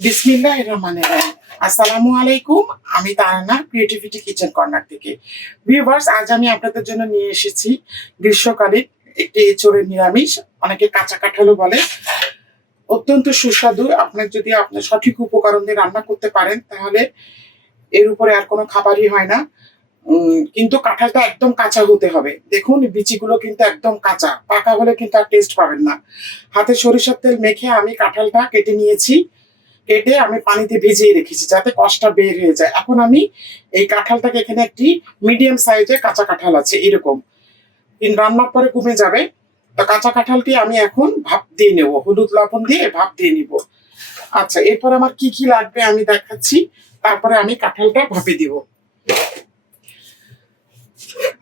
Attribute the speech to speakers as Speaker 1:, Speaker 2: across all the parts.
Speaker 1: বিসমিল্লাহ রহমানের রহিম। আসসালামু আলাইকুম, আমি তারানা ক্রিয়েটিভিটি কিচেন কর্নার থেকে। ভিউভার্স আজ আমি আপনাদের জন্য নিয়ে এসেছি গ্রীষ্মকালীন একটি এঁচড়ের নিরামিষ, অনেকে কাঁচা কাঁঠালও বলে। অত্যন্ত সুস্বাদু। আপনার যদি আপনার সঠিক উপকরণ দিয়ে রান্না করতে পারেন, তাহলে এর উপরে আর কোনো খাবারই হয় না। কিন্তু কাঁঠালটা একদম কাঁচা হতে হবে। দেখুন, বিচিগুলো কিন্তু একদম কাঁচা। পাকা হলে কিন্তু আর টেস্ট পাবেন না। হাতে সরিষার তেল মেখে আমি কাঁঠালটা কেটে নিয়েছি। কেটে আমি পানিতে ভিজিয়ে রেখেছি যাতে কষটা বের হয়ে যায়। এখন আমি এই কাঁঠালটাকে এখানে একটি মিডিয়াম সাইজের কাঁচা কাঁঠাল আছে, এরকম। রান্নার পরে কমে যাবে। তো কাঁচা কাঁঠালটি আমি এখন ভাপ দিয়ে নেব। হলুদ, লবণ দিয়ে ভাপ দিয়ে নিব। আচ্ছা এরপর আমার কি কি লাগবে আমি দেখাচ্ছি। তারপরে আমি কাঁঠালটা ভাপে দিব।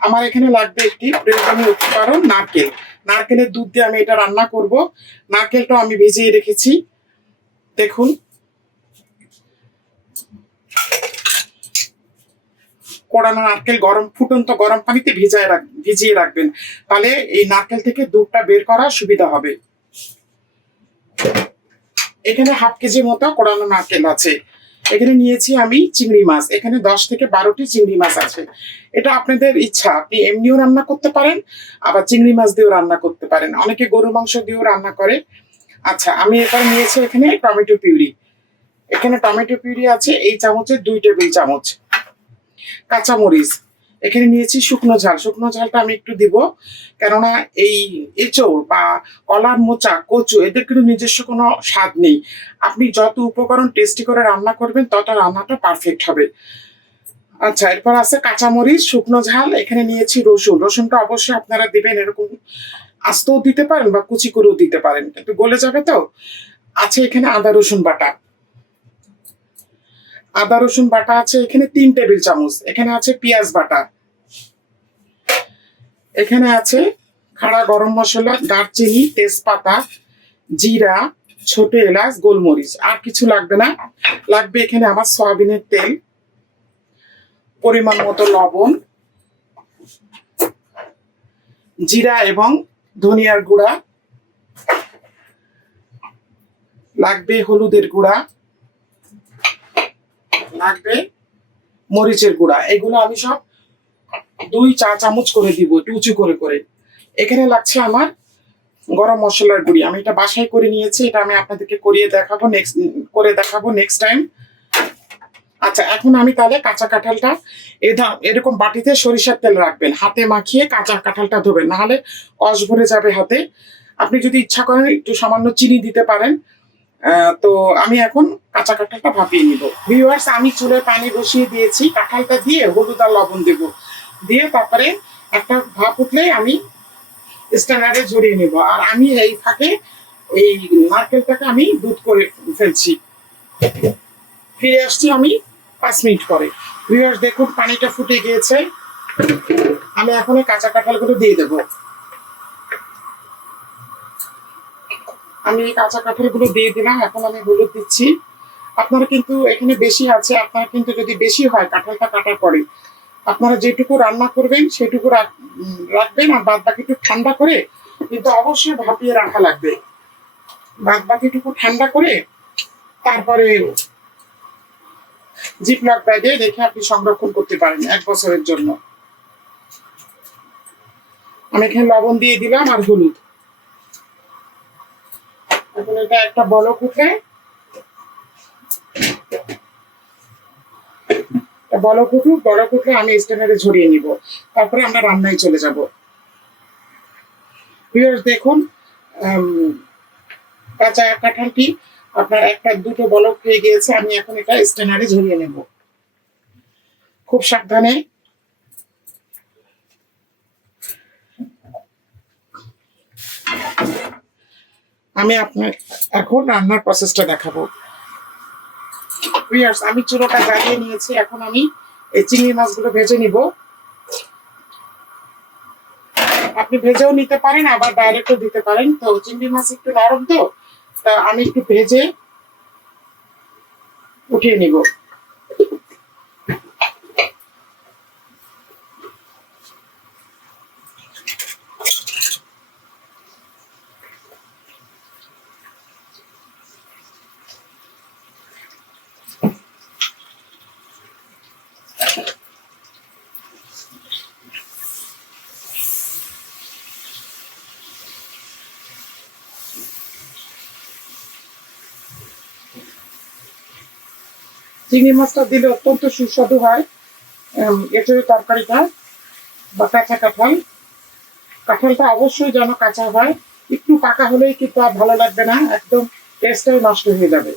Speaker 1: আমার এখানে লাগবে একটি প্রয়োজনীয় উপকরণ, নারকেল। নারকেলের দুধ দিয়ে আমি এটা রান্না করব। নারকেলটাও আমি ভিজিয়ে রেখেছি। দেখুন কোড়ানো নারকেল গরম, ফুটন্ত গরম পানিতে ভিজায় রাখ, ভিজিয়ে রাখবেন। তাহলে এই নারকেল থেকে দুধটা বের করা সুবিধা হবে। এখানে হাফ কেজি মতো কোড়ানো নারকেল আছে। এখানে নিয়েছি আমি চিংড়ি মাছ। এখানে দশ থেকে বারোটি চিংড়ি মাছ আছে। এটা আপনাদের ইচ্ছা। আপনি এমনিও রান্না করতে পারেন, আবার চিংড়ি মাছ দিয়েও রান্না করতে পারেন। অনেকে গরু মাংস দিয়েও রান্না করে। আচ্ছা আমি এবার নিয়েছি এখানে টমেটো পিউরি। এখানে টমেটো পিউরি আছে, এই চামচের দুই টেবিল চামচ। কাঁচামরিচ। এখানে নিয়েছি শুকনো ঝাল। শুকনো ঝালটা আমি একটু দিব, কেননা এই এঁচড় বা কলার মোচা, কচু, এদের কিন্তু নিজস্ব কোনো স্বাদ নেই। আপনি যত উপকরণ টেস্টি করে রান্না করবেন, তত রান্নাটা পারফেক্ট হবে। আচ্ছা এরপর আছে কাঁচামরিচ, শুকনো ঝাল। এখানে নিয়েছি রসুন। রসুনটা অবশ্যই আপনারা দিবেন, এরকম আস্তেও দিতে পারেন বা কুচি করেও দিতে পারেন। কিন্তু গলে যাবে তো? আছে এখানে আদা রসুন বাটা। আদা, রসুন বাটা আছে, এখানে তিন টেবিল চামচ, এখানে আছে পেঁয়াজ বাটা। এখানে আছে খাড়া গরম মশলা, দারচিনি, তেজপাতা, জিরা, ছোট এলাচ, গোলমরিচ। আর কিছু লাগবে না। লাগবে এখানে আমার সয়াবিনের তেল, পরিমাণ মতো লবণ, জিরা এবং ধনিয়ার গুঁড়া। লাগবে হলুদের গুঁড়া। লাগবে মরিচের গুঁড়া। এগুলো আমি সব দুই চা চামচ করে দিব, একটু উঁচু করে করে। এখানে লাগছে আমার গরম মশলার গুঁড়ি। আমি এটা বাসায় করে নিয়েছি, এটা আমি আপনাদেরকে করিয়ে দেখাবো নেক্সট করে দেখাবো নেক্সট টাইম আচ্ছা এখন আমি তাহলে কাঁচা কাঁঠালটা এ ধা- এরকম বাটিতে সরিষার তেল রাখবেন। হাতে মাখিয়ে কাঁচা কাঁঠালটা ধোবেন, নাহলে কষ ভরে যাবে হাতে। আপনি যদি ইচ্ছা করেন একটু সামান্য চিনি দিতে পারেন। তো আমি এখন কাঁচা কাঁঠালটা ভাপিয়ে নিব। ভিউয়ার্স আমি চুলে পানি বসিয়ে দিয়েছি, কাঁঠালটা দিয়ে হলুদ আর লবণ দেবো। দিয়ে তারপরে একটা ভাপ উঠলে আমি স্ট্যান্ডার্ডে জড়িয়ে নেব। আর আমি এই ফাঁকে এই নারকেলটাকে আমি দুধ করে ফেলছি। ফিরে আসছি আমি পাঁচ মিনিট পরে। ভিউয়ার্স দেখুন, পানিটা ফুটে গিয়েছে। আমি এখন কাঁচা কাঁঠালগুলো দিয়ে দেবো। আমি এই কাঁচা কাঁঠালগুলো দিয়ে দিলাম, এখন আমি হলুদ দিচ্ছি। আপনারা কিন্তু এখানে বেশি আছে, আপনারা কিন্তু যদি বেশি হয়, কাঁঠালটা কাটার পরে। আপনারা যেটুকু রান্না করবেন, সেটুকু রাখ- রাখবেন আর বাদ বাকিটুকু ঠান্ডা করে, কিন্তু অবশ্যই ভাপিয়ে রাখা লাগবে। বাদ বাকিটুকু ঠান্ডা করে, তারপরে জিপ জিপলক ব্যাগে রেখে আপনি সংরক্ষণ করতে পারেন এক বছরের জন্য। আমি এখানে লবণ দিয়ে দিলাম আর হলুদ। এখন এটা একটা বলক উঠে। বলক উঠুক, বলক উঠলে আমি স্ট্যান্ডারে ঝরিয়ে নিব। তারপরে আমরা রান্নায় চলে যাব। ভিউয়ার্স, দেখুন কাঁচা কাঁঠালটি, আপনার একটা দুটো বলক হয়ে গিয়েছে, আমি এখন এটা স্ট্যান্ডারে ঝরিয়ে নেব। খুব সাবধানে। আমি আপনার এখন রান্নার প্রসেসটা দেখাবো। আমি চুলোটা জ্বালিয়ে নিয়েছি, এখন আমি এই চিংড়ি মাছগুলো ভেজে নিব। আপনি ভেজেও নিতে পারেন, আবার ডাইরেক্টও দিতে পারেন। তো চিংড়ি মাছ একটু নরম তো, তা আমি একটু ভেজে উঠিয়ে নিব। চিংড়ি মাছটা দিলে অত্যন্ত সুস্বাদু হয় এঁচড়ের তরকারিটা বা কাঁচা কাঁঠাল। কাঁঠালটা অবশ্যই যেন কাঁচা হয়, একটু পাকা হলেই কিন্তু আর ভালো লাগবে না, একদম টেস্টটাই নষ্ট হয়ে যাবে।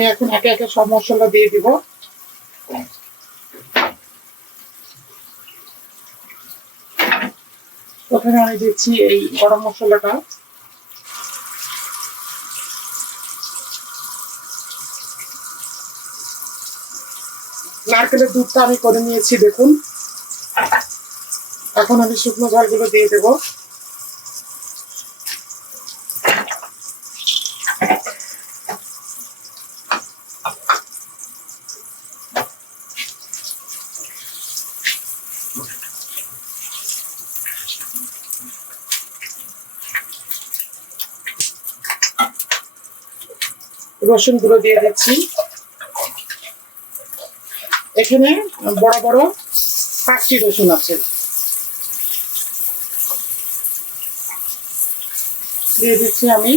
Speaker 1: আমি এখন একে একে সব মশলা দিয়ে দিব। প্রথমে আমি দিচ্ছি এই গরম মশলাটা। নারকেলের দুধটা আমি করে নিয়েছি, দেখুন। এখন আমি শুকনো ঝালগুলো দিয়ে দেবো। রসুন গুঁড়ো দিয়ে দিচ্ছি। এখানে বড় বড় পাঁচটি রসুন আছে। দিয়ে দিচ্ছি আমি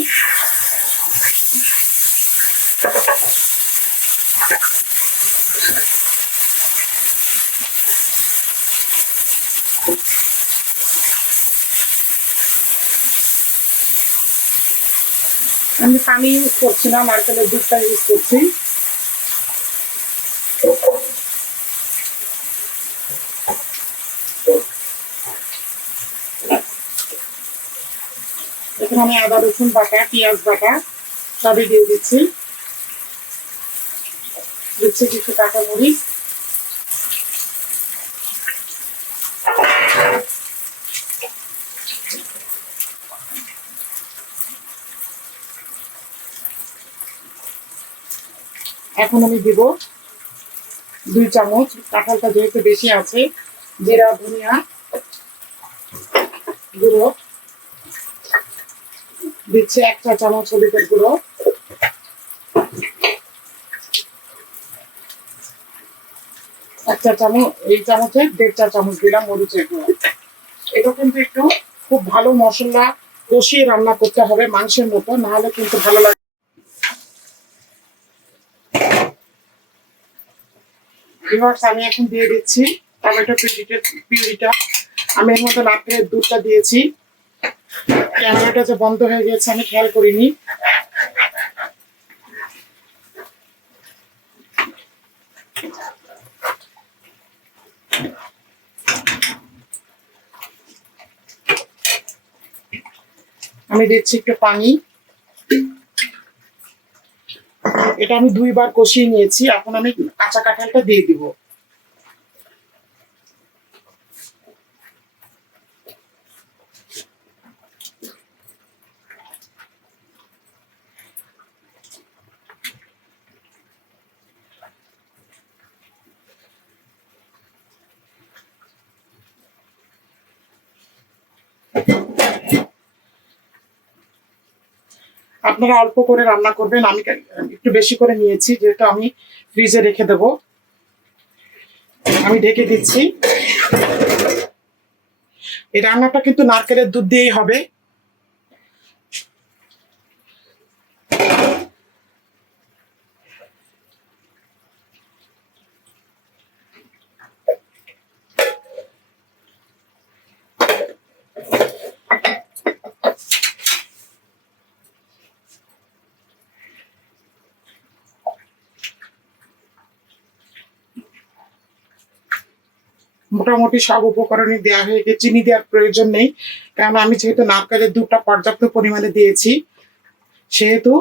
Speaker 1: আমি পানি ইউজ করছি না নারকেলের দুধটা ইউজ করছি। এখানে আমি আদা, রসুন বাটা, পেঁয়াজ বাটা সবই দিয়ে দিচ্ছি। দিচ্ছি কিছু কাঁচা এখন আমি দিব দুই চামচ, কাঁঠালটা যেহেতু বেশি আছে, জিরা, ধনিয়া গুঁড়ো। দিচ্ছে এক চা চামচ হলুদের গুঁড়ো। এক চা চামচ, এই চামচে দেড় চা চামচ দিলাম মরিচের গুঁড়ো। এটা কিন্তু একটু খুব ভালো মশলা কষিয়ে রান্না করতে হবে মাংসের মতো, নাহলে কিন্তু ভালো লাগে ভিউয়ার্স আমি এখন দিয়ে দিচ্ছি। টমেটো পিউরিটা পিউরিটা। আমি এর মধ্যে নারকেলের দুধটা দিয়েছি। ক্যামেরাটা যে বন্ধ হয়ে গেছে আমি খেয়াল করিনি। আমি দিচ্ছি একটু পানি। এটা আমি দুইবার কষিয়ে নিয়েছি এখন আমি কাঁচা কাঁঠালটা দিয়ে দিব। আপনারা অল্প করে রান্না করবেন, আমি একটু বেশি করে নিয়েছি, যেটা আমি ফ্রিজে রেখে দেব। আমি ঢেকে দিচ্ছি। এই রান্নাটা কিন্তু নারকেলের দুধ দিয়েই হবে। মোটামুটি সব উপকরণই দেওয়া হয়ে গেছে, চিনি দেওয়ার প্রয়োজন নেই। কারণ আমি যেহেতু নারকেলের দুধটা পর্যাপ্ত পরিমাণে দিয়েছি, সেহেতু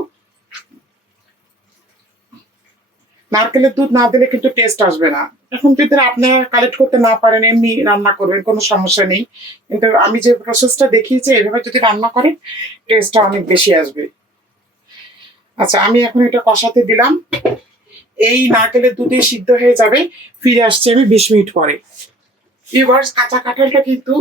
Speaker 1: নারকেলের দুধ না দিলে কিন্তু টেস্ট আসবে না। এখন যদি আপনারা কালেক্ট করতে না পারেন, এমনি রান্না করবেন, কোনো সমস্যা নেই। কিন্তু আমি যে প্রসেসটা দেখিয়েছি, এভাবে যদি রান্না করেন টেস্টটা অনেক বেশি আসবে। আচ্ছা আমি এখন এটা কষাতে দিলাম। এই নারকেলের দুধে সিদ্ধ হয়ে যাবে, ফিরে আসছি আমি বিশ মিনিট পরে। ভিউয়ার্স কাঁচা কাঁঠালটা কিন্তু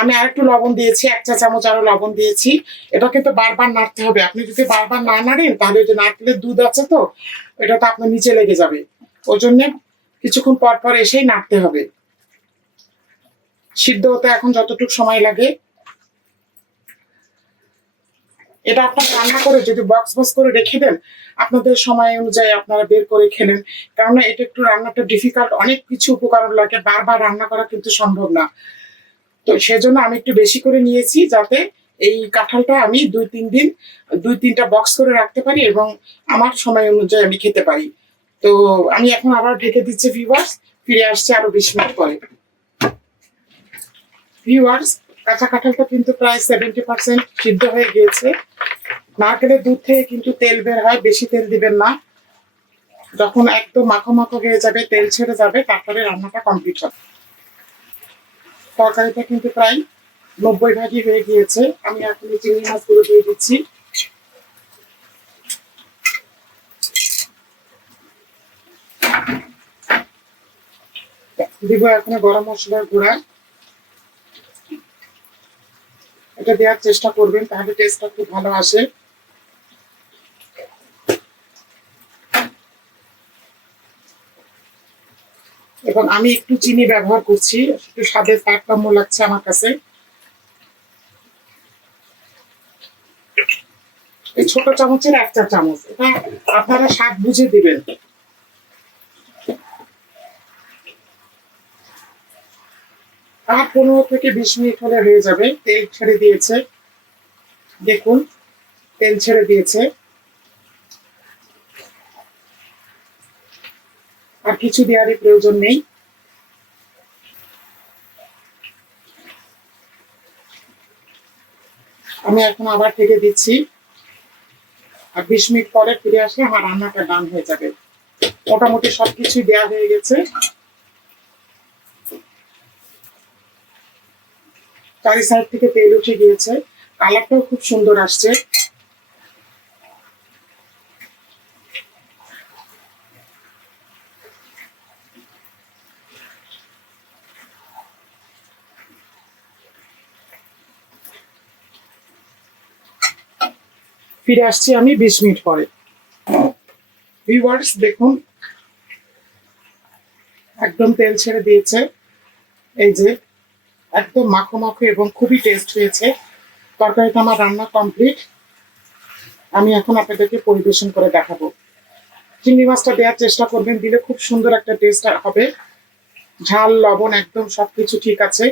Speaker 1: আমি আর একটু লবণ দিয়েছি, এক চা চামচ আরও লবণ দিয়েছি। এটা কিন্তু বারবার নাড়তে হবে। আপনি যদি বারবার না নাড়েন, তাহলে ওই যে নারকেলের দুধ আছে তো এটা তো আপনার নিচে লেগে যাবে। ওই জন্যে কিছুক্ষণ পর পর এসেই নাড়তে হবে। সিদ্ধ হতে এখন যতটুকু সময় লাগে এটা আপনারা রান্না করে যদি বক্স বক্স করে রেখে দেন, আপনাদের সময় অনুযায়ী আপনারা বের করে খেলেন। কেননা এটা একটু রান্নাটা ডিফিকাল্ট অনেক কিছু উপকরণ লাগে, বারবার রান্না করা কিন্তু সম্ভব না। তো সেজন্য আমি একটু বেশি করে নিয়েছি যাতে এই কাঁঠালটা আমি দুই তিন দিন, দুই তিনটা বক্স করে রাখতে পারি এবং আমার সময় অনুযায়ী আমি খেতে পারি। তো আমি এখন আবার ঢেকে দিচ্ছি ভিউয়ার্স ফিরে আসছে আরও বিশ মিনিট পরে। ভিউয়ার্স কাঁচা কাঁঠালটা কিন্তু প্রায় সেভেন্টি পার্সেন্ট সিদ্ধ হয়ে গিয়েছে। নারকেলের দুধ থেকে কিন্তু তেল বের হয়, বেশি তেল দিবেন না। যখন একদম মাখো মাখো হয়ে যাবে, তেল ছেড়ে যাবে, তারপরে রান্নাটা কমপ্লিট হবে। তরকারিটা কিন্তু প্রায় নব্বই ভাগই হয়ে গিয়েছে। আমি এখন চিংড়ি মাছগুলো দিয়ে দিচ্ছি। দিব এখন গরম মশলার গুঁড়া। এটা দেওয়ার চেষ্টা করবেন, তাহলে টেস্টটা খুব ভালো আসে। এবং আমি একটু চিনি ব্যবহার করছি, একটু স্বাদের তারতম্য লাগছে আমার কাছে। এই ছোট চামচের এক চা চামচ, এটা আপনারা স্বাদ বুঝে দিবেন। আর পনেরো থেকে বিশ মিনিট হলে হয়ে যাবে। তেল ছেড়ে দিয়েছে। দেখুন, তেল ছেড়ে দিয়েছে। আর কিছু দেওয়ারই প্রয়োজন নেই। আমি এখন আবার থেকে দিচ্ছি। আর বিশ মিনিট পরে ফিরে আসলে আমার রান্নাটা ডান হয়ে যাবে। মোটামুটি সবকিছু দেওয়া হয়ে গেছে। চারি সাইড থেকে তেল উঠে গিয়েছে। কালারটাও খুব সুন্দর আসছে। ফিরে আসছি আমি বিশ মিনিট পরে। ভিউয়ার্স দেখুন। একদম তেল ছেড়ে দিয়েছে। এই যে একদম মাখো মাখো এবং খুবই টেস্ট হয়েছে। তরকারিটা আমার রান্না কমপ্লিট আমি এখন আপনাদেরকে পরিবেশন করে দেখাবো। চিংড়ি মাছটা দেওয়ার চেষ্টা করবেন, দিলে খুব সুন্দর একটা টেস্ট হবে। ঝাল, লবণ একদম সবকিছু ঠিক আছে।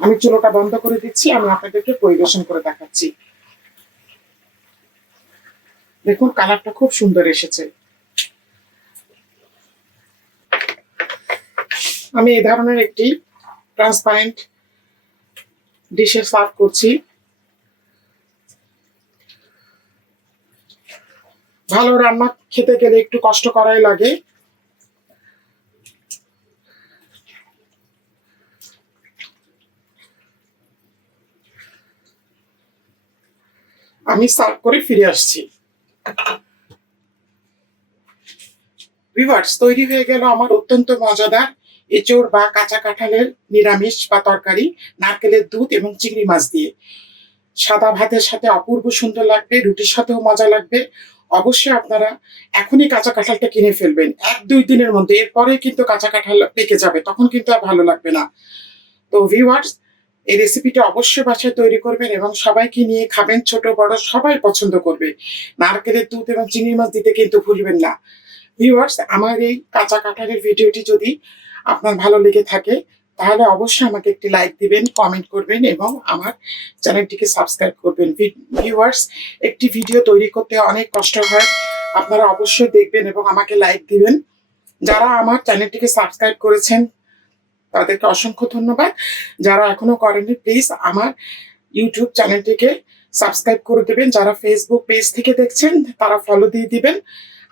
Speaker 1: আমি চুলোটা বন্ধ করে দিচ্ছি, আমি আপনাদেরকে পরিবেশন করে দেখাচ্ছি। দেখুন, কালারটা খুব সুন্দর এসেছে। আমি এই ধরনের একটি ট্রান্সপারেন্ট ডিশে সার্ভ করছি। ভালো রান্না খেতে গেলে একটু কষ্ট করাই লাগে। আমি সার্ভ করে ফিরে আসছি। ভিভার্স তৈরি হয়ে গেল আমার অত্যন্ত মজাদার এঁচড় বা কাঁচা কাঁঠালের নিরামিষ বা তরকারি, নারকেলের দুধ এবং চিংড়ি মাছ দিয়ে। সাদা ভাতের সাথে অপূর্ব সুন্দর লাগবে, রুটির সাথেও মজা লাগবে। অবশ্যই আপনারা এখনই কাঁচা কাঁঠালটা কিনে ফেলবেন। এক, দুই দিনের মধ্যে। এরপরে কিন্তু কাঁচা কাঁঠাল পেকে যাবে, তখন কিন্তু আর ভালো লাগবে না। তো ভিউয়ার্স এই রেসিপিটা অবশ্যই বাসায় তৈরি করবেন এবং সবাইকে নিয়ে খাবেন। ছোট, বড়, সবাই পছন্দ করবে। নারকেলের দুধ এবং চিংড়ি মাছ দিতে কিন্তু ভুলবেন না। ভিউয়ার্স আমার এই কাঁচা কাঁঠালের ভিডিওটি যদি আপনার ভালো লেগে থাকে, তাহলে অবশ্যই আমাকে একটি লাইক দিবেন কমেন্ট করবেন এবং আমার চ্যানেলটিকে সাবস্ক্রাইব করবেন। ভিউয়ার্স একটি ভিডিও তৈরি করতে অনেক কষ্ট হয়। আপনারা অবশ্যই দেখবেন এবং আমাকে লাইক দিবেন। যারা আমার চ্যানেলটিকে সাবস্ক্রাইব করেছেন, তাদেরকে অসংখ্য ধন্যবাদ। যারা এখনও করেননি প্লিজ আমার ইউটিউব চ্যানেলটিকে সাবস্ক্রাইব করে দেবেন। যারা ফেসবুক পেজ থেকে দেখছেন, তারা ফলো দিয়ে দিবেন।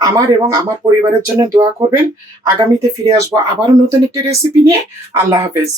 Speaker 1: আমার এবং আমার পরিবারের জন্য দোয়া করবেন। আগামীতে ফিরে আসব আবারও নতুন একটি রেসিপি নিয়ে। আল্লাহ হাফেজ।